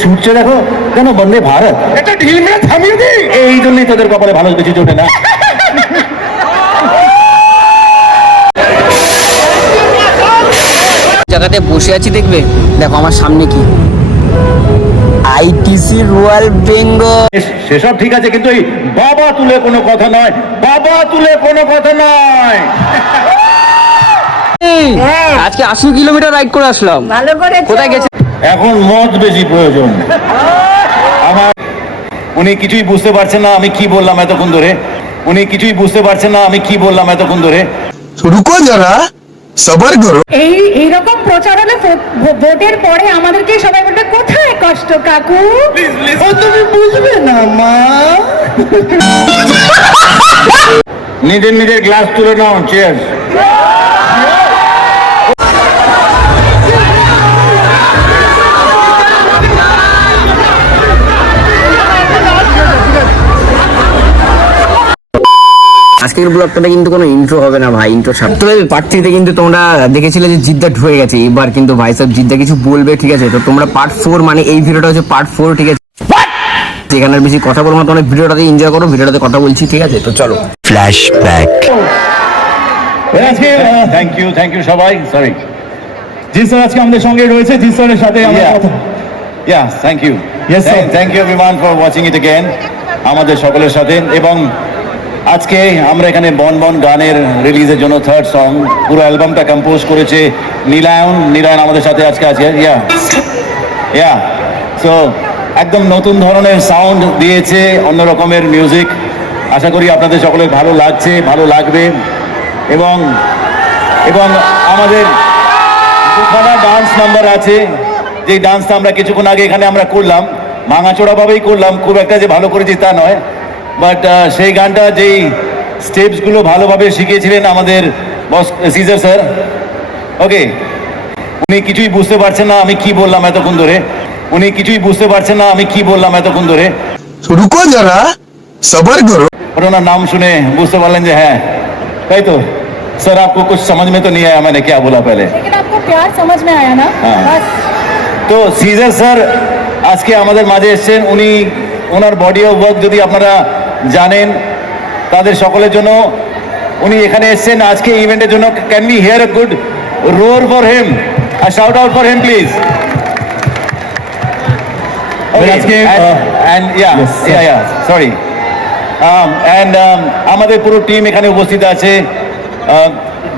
ছুটছে দেখো কেন বন্দে ভারত? এটা ঢিল মেরে থামিয়ে দি। এই জন্যই তোদের কপালে ভালো কিছু জোটে না। জায়গাতে বসে আছি দেখবে দেখো আমার সামনে কি। আইটিসি রয়্যাল বেঙ্গল সেসব ঠিক আছে কিন্তু এই বাবা তুলে কোনো কথা নয় বাবা তুলে কোনো কথা নয়। আজকে আশি কিলোমিটার রাইড করে আসলাম। ভালো করেছ। কোথায় গেছে? এখন মদ বেশি প্রয়োজন। আমার উনি কিছুই বুঝতে পারছেন না আমি কি বললাম এতক্ষণ ধরে। উনি কিছুই বুঝতে পারছেন না আমি কি বললাম এতক্ষণ ধরে। রুকো যারা সবার করো এই এইরকম প্রচারণে ভোটের পরে আমাদেরকে সবাই বলবে কোথায় কষ্ট কাকু? ও তুমি বুঝবে না মা। নিজের নিজের গ্লাস তুলে নাও চেয়ার আজকের ব্লগটাতে কিন্তু কোনো ইন্ট্রো হবে না ভাই ইন্ট্রো ছাড় তবে পার্ট থ্রিতে কিন্তু তোমরা দেখেছিলে যে জিদ্দা ঢুকে গেছে এবার কিন্তু ভাই সাহেব জিদ্দা কিছু বলবে ঠিক আছে তো তোমরা পার্ট ফোর মানে এই ভিডিওটা হচ্ছে পার্ট ফোর ঠিক আছে এখানে আর বেশি কথা বলবো না তোমরা ভিডিওটাতে এনজয় করো ভিডিওটাতে কথা বলছি ঠিক আছে তো চলো থ্যাংক ইউ থ্যাংক ইউ সবাই সরি জি স্যার আজকে আমাদের সঙ্গে রয়েছে জি স্যারের সাথে আমরা Yeah. কথা yeah thank you Yes, sir. Thank you everyone for watching it again আমাদের সকলের সাথে এবং আজকে আমরা এখানে বন বন গানের রিলিজের জন্য থার্ড সং পুরো অ্যালবামটা কম্পোজ করেছে নীলায়ন। নীলায়ন আমাদের সাথে আজকে আছে, ইয়া। ইয়া। সো একদম নতুন ধরনের সাউন্ড দিয়েছে, অন্য রকমের মিউজিক আশা করি আপনাদের সকলের ভালো লাগছে, ভালো লাগবে। এবং এবং আমাদের দুখানা ডান্স নাম্বার আছে। যে ডান্সটা আমরা কিছুক্ষণ আগে এখানে আমরা করলাম ভাঙাচোড়াভাবেই করলাম, খুব একটা যে ভালো করেছি তা নয়। বাট সেই গানটা যেই স্টেপসগুলো ভালোভাবে শিখিয়েছিলেন আমাদের বস সিজার স্যার ওকে উনি কিছুই বুঝতে পারছেন না আমি কি বললাম এতক্ষণ ধরে উনি কিছুই বুঝতে পারছেন না আমি কি বললাম এতক্ষণ ধরে রুকো যারা সবার করো और ওনার নাম শুনে বুঝতে পারলেন যে হ্যাঁ তাই তো सर आपको कुछ समझ में तो नहीं आया मैंने क्या बोला पहले लेकिन आपको प्यार समझ में आया ना हाँ। बस তো সিজার স্যার আজকে আমাদের মাঝে এসেছেন উনি ওনার বডি অফ ওয়ার্ক যদি আপনারা জানেন তাদের সকলের জন্য। উনি এখানে এসেছেন আজকে ইভেন্টের জন্য। Can be hear a good roar for them or shout out for them please sorry and আমাদের পুরো টিম এখানে উপস্থিত আছে।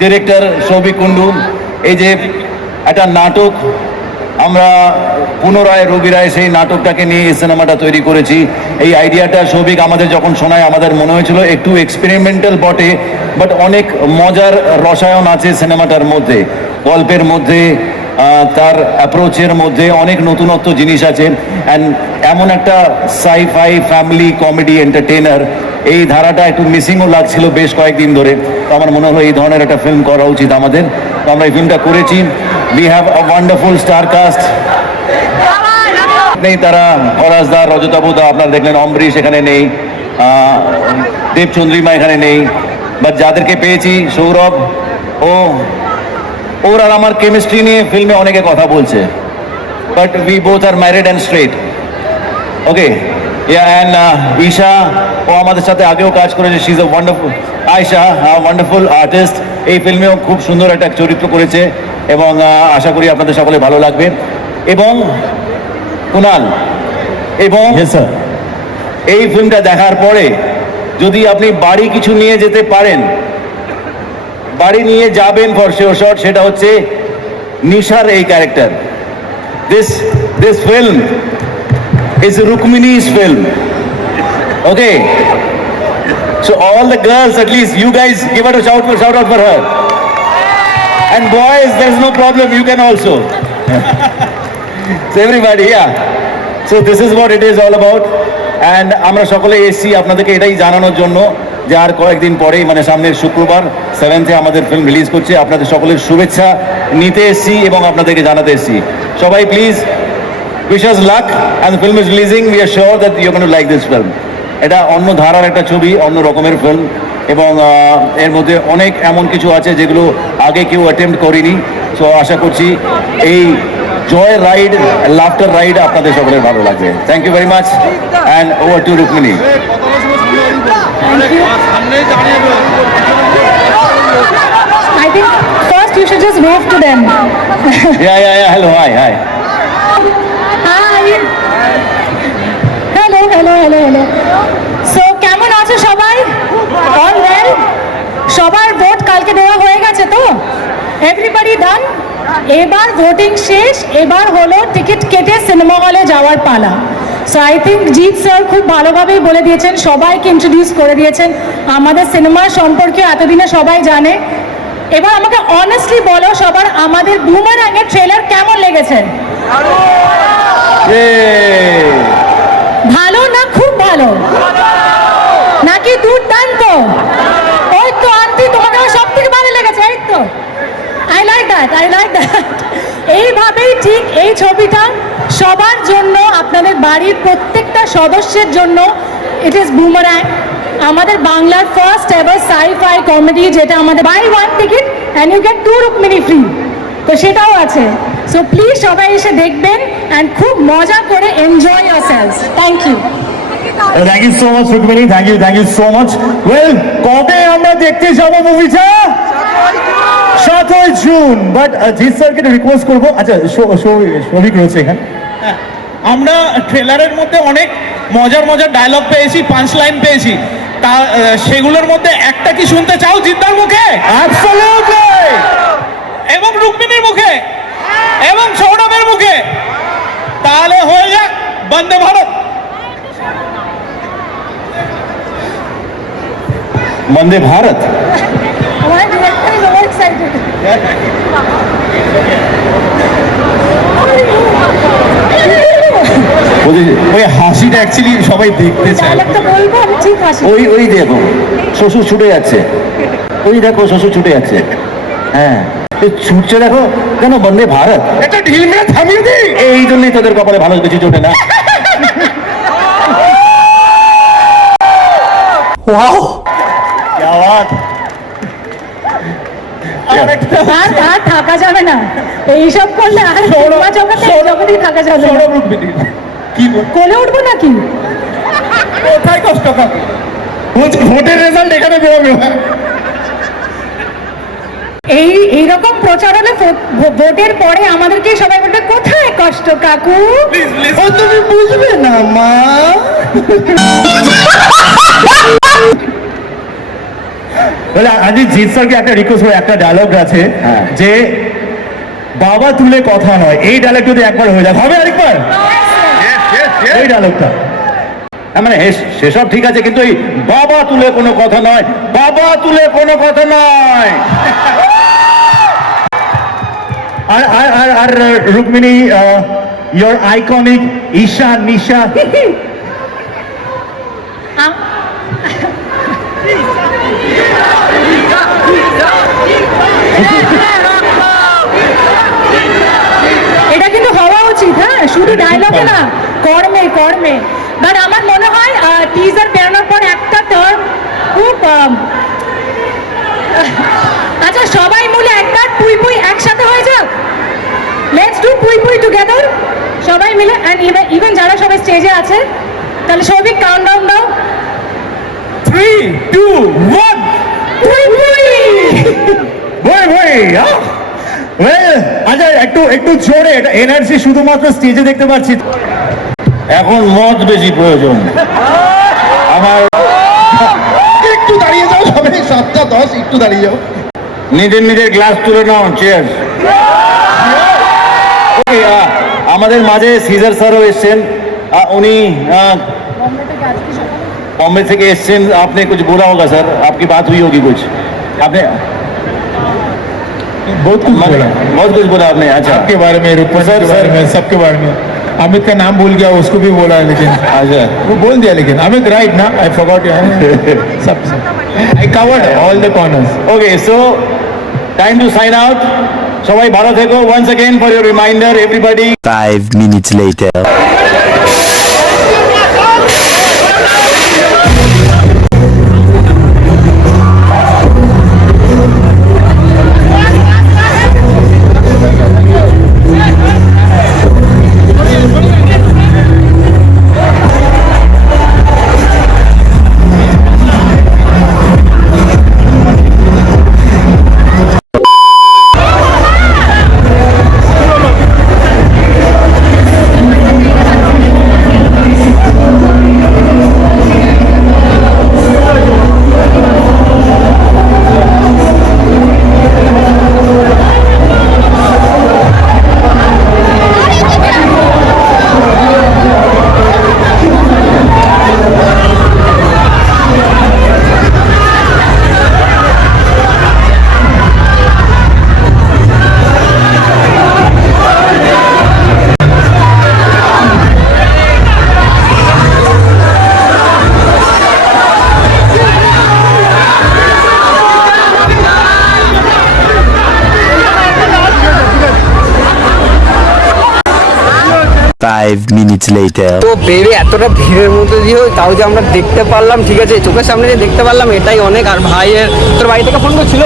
ডিরেক্টর সৌভিক কুন্ডু এই যে একটা নাটক আমরা পুনরায় রবি রায় সেই নাটকটাকে নিয়ে এই সিনেমাটা তৈরি করেছি। এই আইডিয়াটা সৌভিক আমাদের যখন শোনায়, আমাদের মনে হয়েছিল একটু এক্সপেরিমেন্টাল বটে বাট অনেক মজার রসায়ন আছে সিনেমাটার মধ্যে, গল্পের মধ্যে তার অ্যাপ্রোচের মধ্যে অনেক নতুনত্ব জিনিস আছে। অ্যান্ড এমন একটা সাইফাই ফ্যামিলি কমেডি এন্টারটেনার এই ধারাটা একটু মিসিংও লাগছিল বেশ কয়েকদিন ধরে। তো আমার মনে হলো এই ধরনের একটা ফিল্ম করা উচিত আমাদের। আমরা এই ফিল্মটা করেছি। We have a wonderful star cast নেই তারা পলাশদা রজতাবুদা আপনারা দেখলেন অম্বরীশ এখানে নেই দেবচন্দ্রিমা এখানে নেই। বাট যাদেরকে পেয়েছি, সৌরভ, ও, ওর আর আমার কেমিস্ট্রি নিয়ে ফিল্মে অনেকে কথা বলছে। But we both are married and straight okay yeah and Isha, ও আমাদের সাথে আগেও কাজ করেছে। She is a wonderful Ayesha wonderful artist এই ফিল্মেও খুব সুন্দর একটা চরিত্র করেছে এবং আশা করি আপনাদের সকলে ভালো লাগবে। এবং কুনাল এবং এই ফিল্মটা দেখার পরে যদি আপনি বাড়ি কিছু নিয়ে যেতে পারেন বাড়ি নিয়ে যাবেন ফর শিওর শট সেটা হচ্ছে নিশার এই character this this film is Rukmini's film okay so all the girls at least you guys, give out a shout shout out for her. And boys there's no problem, you can also. So everybody, yeah. So this is what it is all about. And আমরা সকলে এসছি আপনাদেরকে এটাই জানানোর জন্য যে আর কয়েকদিন পরেই মানে সামনের শুক্রবার সেভেন্থে আমাদের ফিল্ম রিলিজ করছে। আপনাদের সকলের শুভেচ্ছা নিতে এসছি এবং আপনাদেরকে জানাতে এসছি। সবাই please wish luck and film is releasing we are sure that you can like this film এটা অন্য ধারার একটা ছবি অন্য রকমের ফিল্ম এবং এর মধ্যে অনেক এমন কিছু আছে যেগুলো আগে কেউ অ্যাটেম্প্ট করিনি সো আশা করছি এই জয় রাইড লাফটার রাইড আপনাদের সকলের ভালো লাগবে thank you very much and over to Rukmini I think first you should just wave to them. Yeah, yeah, yeah. Hello, hi. Hi. Hello, hello, hello. So কেমন আছো সবাই? All well? সবার vote কালকে দেওয়া হয়ে গেছে তো? Everybody done? এবার ভোটিং শেষ এবার হলো টিকিট কেটে সিনেমা হলে যাওয়ার পালা so I think Jeet sir খুব ভালোভাবেই বলে দিয়েছেন সবাইকে ইন্ট্রোডিউস করে দিয়েছেন আমাদের সিনেমার সম্পর্কে এতদিনে সবাই জানে এবার আমাকে অনেস্টলি বলো সবার আমাদের বুমারাঙ্গের ট্রেলার কেমন লেগেছে! ভালো না খুব ভালো? নাকি দুর্দান্ত? ওই তো আন্টি তোমাকে সব থেকে ভালো লেগেছে, এই তো। I like that I like that এইভাবেই ঠিক এই ছবিটা সবার জন্য, আপনাদের বাড়ির প্রত্যেকটা সদস্যের জন্য ইট ইজ বুমারাং আমাদের বাংলার first ever sci fi comedy যেটা আমাদের buy one ticket and you get to Rukmini free তো সেটাও আছে। সো প্লিজ সবাই এসে দেখবেন অ্যান্ড খুব মজা করে enjoy yourselves thank you thank you so much Rukmini thank you thank you so much well কবে আমরা দেখতে যাব মুভিটা সাতই জুন বাট জিৎ স্যারকে রিকোয়েস্ট করব। আচ্ছা সৌভিক রয়েছে এখানে। আমরা ট্রেলারের মধ্যে অনেক মজার মজার ডায়লগ পেয়েছি পাঁচ লাইন পেয়েছি। তা সেগুলোর মধ্যে একটা কি শুনতে চাও জিদ্দার মুখে অ্যাবসলিউটলি এবং রুক্মিণীর মুখে এবং সৌরভের মুখে তাহলে হয়ে যাক বন্দে ভারত। বন্দে ভারত। ওই হাসিটা অ্যাকচুয়ালি সবাই দেখতে ওই ওই দেখো শ্বশুর ছুটে যাচ্ছে। ওই দেখো শ্বশুর ছুটে যাচ্ছে। হ্যাঁ এই ছুটছে দেখো কেন বন্দে ভারত? এটা ঢিল মেরে থামিয়ে দি। এই জন্যই তোদের কপালে ভালো কিছু চোটে না। ওয়াও আওয়াজ আর আর থাকা যাবে না। এইসব করলে আর সিনেমা জগতে এই জগতেই থাকা যাবে না। সৌরভ কি বল- কোলে উঠবো নাকি? কোথায় কষ্ট পাবে ভোটের রেজাল্ট এখানে বেরোবে এই এইরকম প্রচার হলে ভো- ভো- ভোটের পরে আমাদেরকে সবাই বলবে কোথায় কষ্ট কাকু? ও তুমি বুঝবে না মা। বলে আজ জিৎ স্যারকে একটা রিকোয়েস্ট করে একটা ডায়লগ আছে হ্যাঁ। যে বাবা তুলে কথা নয় এই ডায়লগ যদি একবার হয়ে হবে আরেকবার? এই ডায়লগটা মানে সেসব ঠিক আছে কিন্তু এই বাবা তুলে কোনো কথা নয় বাবা তুলে কোনো কথা নয়। আর আর আর আর রুক্মিণী ইয়োর আইকনিক ঈশা নিশা আম- এটা কিন্তু হওয়া উচিত হ্যাঁ শুধু ডায়লগে না কর্মে কর্মে। বাট আমার মনে হয় টিজার বেরোনোর পর একটা টার্ম খুব আচ্ছা সবাই মিলে একটা পুই পুই একসাথে হয়ে যাক। লেটস ডু পুই পুই টুগেদার সবাই মিলে অ্যান্ড ইভেন যারা সবাই স্টেজে আছে তাহলে সৌভিক কাউন্টডাউন দাও। থ্রি টু ওয়ান পুই পুই! বই ওয়েল আচ্ছা একটু একটু জোরে এটা এনার্জি শুধুমাত্র স্টেজে দেখতে পাচ্ছি এখন মদ বেশি প্রয়োজন আমার একটু দাঁড়িয়ে যাও সবাই সাতটা দশ একটু দাঁড়িয়ে যাও নিজের নিজের গ্লাস তুলে নাও চেয়ার আমাদের মাঝে সিজার স্যারও এসছেন আহ, উনি আহ, बॉम्बे से के एसएन आपने कुछ बोला होगा सर आपकी बात हुई होगी कुछ आपने बहुत कुछ बोला बहुत कुछ बोला आपने अच्छा आपके बारे में रुपन सर, के बारे सर। में सबके बारे में अमित का नाम भूल गया उसको भी बोला है लेकिन अच्छा वो बोल दिया लेकिन अमित राइट ना आई फॉरगॉट सब I covered all the corners okay so time to sign out সবাই ভালো থেকো once again for your reminder everybody Five minutes later. Five minutes later. তো ভেবে এতটা ভিড়ের মধ্যে দিয়েও তাও যে আমরা দেখতে পারলাম ঠিক আছে চোখের সামনে যে দেখতে পারলাম এটাই অনেক। আর ভাইয়ের তোর বাড়ি থেকে ফোন করছিল?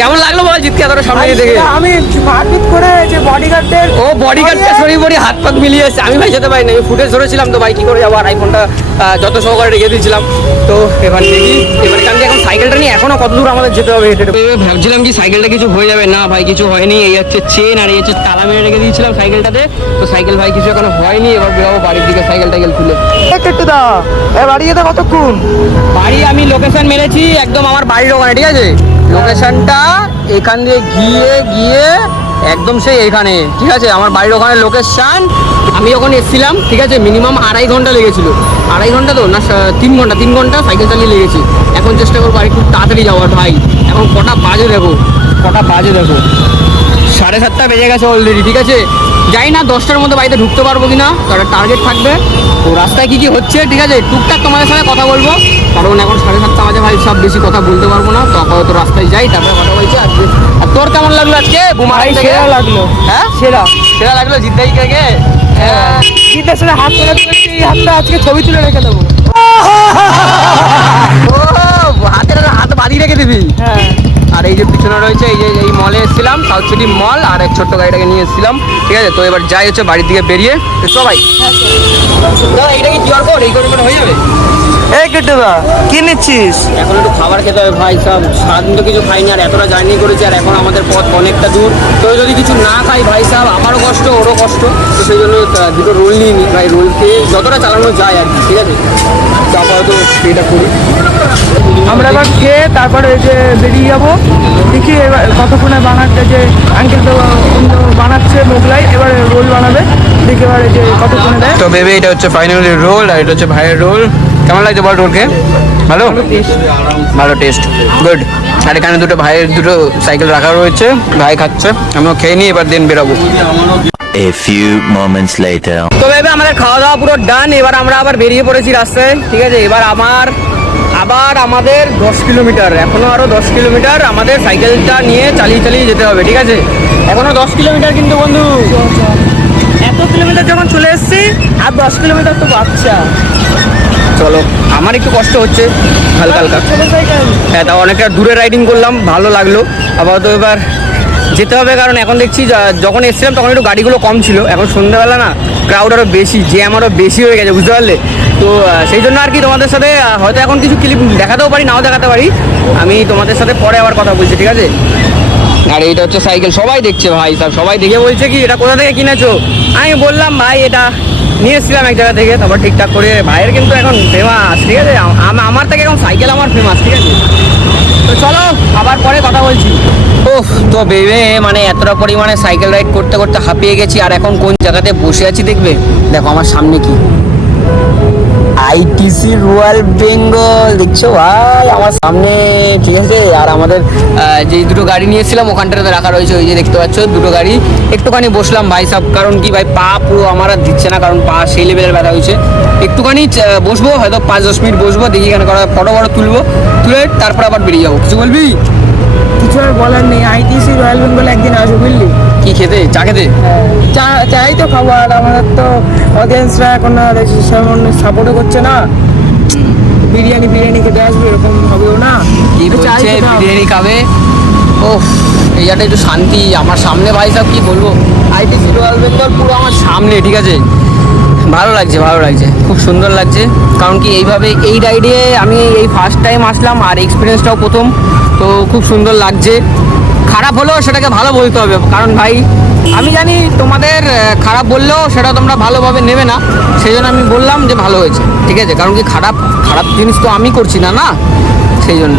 কেমন লাগল বল জিতকে এতটা সামনে দিয়ে দেখে আমি মারপিট করে যে বডিগার্ডদের ও বডি গার্ডটা সরি বডি হাত পাক মিলিয়ে এসেছে আমি ভাই যেতে পারি না আমি ফুটেজ ধরেছিলাম তো ভাই কি করে যাব আর আইফোনটা যত সহকারে রেখে দিয়েছিলাম। তো এবার দেখি এবার আমি এখন সাইকেলটা নিয়ে এখনও কত দূর আমাদের যেতে হবে হেঁটে। ভাবছিলাম কি সাইকেলটা কিছু হয়ে যাবে। না ভাই কিছু হয়নি এই হচ্ছে চেন আর এই হচ্ছে তালা মেরে রেখে দিয়েছিলাম সাইকেলটাতে তো সাইকেল ভাই কিছু এখনও হয়নি এবার বেরোবো বাড়ির দিকে সাইকেল টাইকেল খুলে একটু দা এ বাড়ি যেতে কতক্ষণ? বাড়ি আমি লোকেশন মেরেছি একদম আমার বাড়ির ওখানে ঠিক আছে? লোকেশনটা এখান দিয়ে গিয়ে গিয়ে একদম সেই এখানে ঠিক আছে? আমার বাড়ির ওখানে লোকেশন আমি যখন এসেছিলাম ঠিক আছে? মিনিমাম আড়াই ঘণ্টা লেগেছিল। আড়াই ঘণ্টা তো না তিন ঘণ্টা তিন ঘণ্টা সাইকেল চালিয়ে লেগেছি। এখন চেষ্টা করব আর একটু তাড়াতাড়ি যাওয়ার ভাই। এখন কটা বাজে দেখো কটা বাজে দেখো। সাড়ে সাতটা বেজে গেছে অলরেডি ঠিক আছে? যাই না দশটার মধ্যে বাড়িতে ঢুকতে পারব কিনা তার টার্গেট থাকবে। তো রাস্তায় কী কী হচ্ছে ঠিক আছে? টুকটাক তোমাদের সাথে কথা বলব। কারণ এখন সাড়ে সাতটা বাজে ভাই সব বেশি কথা বলতে পারব না। তো আপাতত রাস্তায় যাই তারপরে কথা বলছি আজকে। আর তোর কেমন লাগল আজকে? বুমারাই সেরা লাগল। হ্যাঁ? সেরা। সেরা লাগল? জিদ্দাই থেকে হ্যাঁ। জিতের সাথে হাত হাতটা আজকে ছবি তুলে রেখে দেবো। সাউথ মল আর এক ছোট্ট গাড়িটাকে নিয়ে এসেছিলাম। ঠিক আছে? তো এবার যাই হচ্ছে বাড়ির দিকে বেরিয়ে। সবাই। দাদা এইটা কি কিউআর কোড এই কোড হয়ে যাবে? এই কেটে দা কি নিচ্ছিস? এখন একটু খাবার খেতে হবে ভাই সব সারাদিন তো কিছু খাইনি আর এতটা জার্নি করেছি আর এখন আমাদের পথ অনেকটা দূর। তো যদি কিছু না খাই ভাই সাহেব আমারও কষ্ট ওরও কষ্ট। তো সেই জন্য দুটো রোল নিয়ে নিই ভাই রোল খেয়ে যতটা চালানো যায় আর কি ঠিক আছে? তো আপাতত এটা করি। আমরা এবার খেয়ে তারপরে এই যে বেরিয়ে যাব। দেখি এবার কতক্ষণে বানাচ্ছে যে আঙ্কেল তো বানাচ্ছে মোগলাই এবার রোল বানাবে। দেখি এবার এই যে কতক্ষণে দেয়। তো বেবি এটা হচ্ছে ফাইনালি রোল আর এটা হচ্ছে ভাইয়ের রোল কেমন লাগছে বল রোলকে ভালো? ভালো টেস্ট গুড আর এখানে দুটো ভাইয়ের দুটো সাইকেল রাখা রয়েছে। ভাই খাচ্ছে। আমিও খেয়ে নিই এবার দিন বেরোবো। A few moments later. তো ভেবে আমাদের খাওয়া দাওয়া পুরো ডান এবার আমরা আবার বেরিয়ে পড়েছি রাস্তায়। ঠিক আছে এবার আমার আবার আমাদের দশ কিলোমিটার এখনও আরও দশ কিলোমিটার আমাদের সাইকেলটা নিয়ে চালিয়ে চালিয়ে যেতে হবে ঠিক আছে? এখনও দশ কিলোমিটার কিন্তু বন্ধু। এত কিলোমিটার যখন চলে এসেছি আর দশ কিলোমিটার তো বাচ্চা। চলো আমার একটু কষ্ট হচ্ছে হালকা হালকা। হ্যাঁ তা অনেকটা দূরে রাইডিং করলাম ভালো লাগল। আপাতত এবার যেতে হবে কারণ এখন দেখছি যখন এসেছিলাম তখন একটু গাড়িগুলো কম ছিল। এখন সন্ধ্যাবেলা না ক্রাউড আরও বেশি জ্যাম আরও বেশি হয়ে গেছে বুঝতে পারলে? তো সেই জন্য আর কি তোমাদের সাথে হয়তো এখন কিছু ক্লিপ দেখাতেও পারি, নাও দেখাতে পারি। আমি তোমাদের সাথে পরে আবার কথা বলছি, ঠিক আছে? আর এইটা হচ্ছে সাইকেল সবাই দেখছে ভাই, সব সবাই দেখে বলছে কি, এটা কোথা থেকে কিনেছো? আমি বললাম, ভাই, এটা নিয়ে এসেছিলাম এক জায়গা থেকে, তারপর ঠিকঠাক করে ভাইয়ের কিন্তু এখন ফেমাস ঠিক আছে? আমার থেকে এখন সাইকেল আমার ফেমাস ঠিক আছে? তো চলো, আবার পরে কথা বলছি। ও তো ভেবে মানে এতটা পরিমাণে সাইকেল রাইড করতে করতে হাঁপিয়ে গেছি, আর এখন কোন জায়গাতে বসে আছি দেখবে? দেখো আমার সামনে কি। আইটিসি রয়্যাল বেঙ্গল, দেখছ? ভাই, আমার সামনে, ঠিক আছে? আর আমাদের যে দুটো গাড়ি নিয়েছিলাম, ওখানটাতে রাখা রয়েছে, ওই যে দেখতে পাচ্ছ, দুটো গাড়ি। একটুখানি বসলাম, ভাই সব, কারণ কি, ভাই, পা পুরো আমার আর দিচ্ছে না, কারণ পা সেই লেভেলের ব্যথা হয়েছে। একটুখানি বসবো, হয়তো পাঁচ, দশ মিনিট বসবো, দেখি এখানে করা, ফটো ফটো তুলবো, তুলে তারপর আবার বেরিয়ে যাব। কিছু বলবি? কিছু আর বলার নেই, আইটিসি রয়্যাল বেঙ্গল একদিন আসব, বুঝলি? কি খেতে? চা খেতে? চা চাই তো খাব আর আমাদের তো অডিয়েন্সরা এখন আর সেমন সাপোর্টও করছে না। বিরিয়ানি বিরিয়ানি খেতে আসবে এরকম হবেও না। কি বলছে? বিরিয়ানি খাবে? ও এই জায়গাটা একটু শান্তি। আমার সামনে ভাই সব কি বলব? আইটিসি রয়্যাল বেঙ্গল পুরো আমার সামনে ঠিক আছে? ভালো লাগছে ভালো লাগছে। খুব সুন্দর লাগছে। কারণ কি এইভাবে এই রাইডে আমি এই ফার্স্ট টাইম আসলাম আর এক্সপিরিয়েন্সটাও প্রথম। তো খুব সুন্দর লাগছে। খারাপ হলেও সেটাকে ভালো বলতে হবে। কারণ ভাই, আমি জানি তোমাদের খারাপ বললেও সেটা তোমরা ভালোভাবে নেবে না। সেই জন্য আমি বললাম যে ভালো হয়েছে। ঠিক আছে? কারণ কি খারাপ খারাপ জিনিস তো আমি করছি না না? সেই জন্য।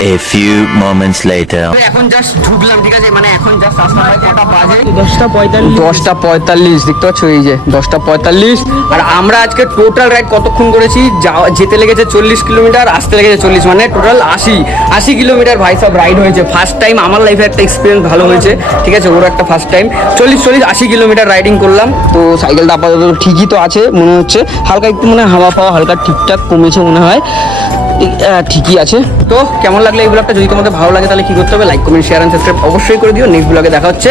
A few moments later. এখন জাস্ট ঢুকলাম ঠিক আছে? মানে এখন জাস্ট আসলাম ভাই কটা বাজে। দশটা পঁয়তাল্লিশ। দশটা পঁয়তাল্লিশ দেখতে পাচ্ছ? এই যে দশটা পঁয়তাল্লিশ। আর আমরা আজকে টোটাল রাইড কতক্ষণ করেছি? যাওয়া যেতে লেগেছে চল্লিশ কিলোমিটার আসতে লেগেছে চল্লিশ মানে টোটাল আশি। আশি কিলোমিটার ভাই সব রাইড হয়েছে। ফার্স্ট টাইম আমার লাইফে একটা এক্সপিরিয়েন্স ভালো হয়েছে। ঠিক আছে ওর একটা ফার্স্ট টাইম চল্লিশ চল্লিশ আশি কিলোমিটার রাইডিং করলাম। তো সাইকেলটা আপাতত ঠিকই তো আছে মনে হচ্ছে। হালকা একটু মনে হয় হাওয়া ফাওয়া হালকা ঠিকঠাক কমেছে মনে হয়। ঠিকই আছে। তো কেমন লাগল এই ব্লগটা যদি তোমাদের ভালো লাগে তাহলে কি করতে হবে? Like comment share and subscribe অবশ্যই করে দিও। নেক্সট ব্লগে দেখা হচ্ছে।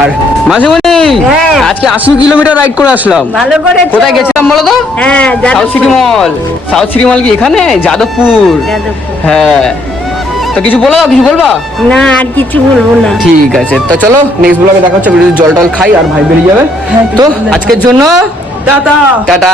আর মাঝে মাঝে হ্যাঁ। আজকে আশি কিলোমিটার রাইড করে আসলাম। ভালো করে কোথায় গেছিলাম বলো তো? হ্যাঁ South City Mall South City Mall কি এখানে? যাদবপুর। হ্যাঁ। তো কিছু বলো কিছু বলবা? না আর কিছু বলব না। ঠিক আছে। তো চলো নেক্সট ব্লগে দেখা হচ্ছে। ভিডিও জল টল খাই আর ভাই বেরিয়ে যাবে। তো আজকের জন্য টাটা। টাটা।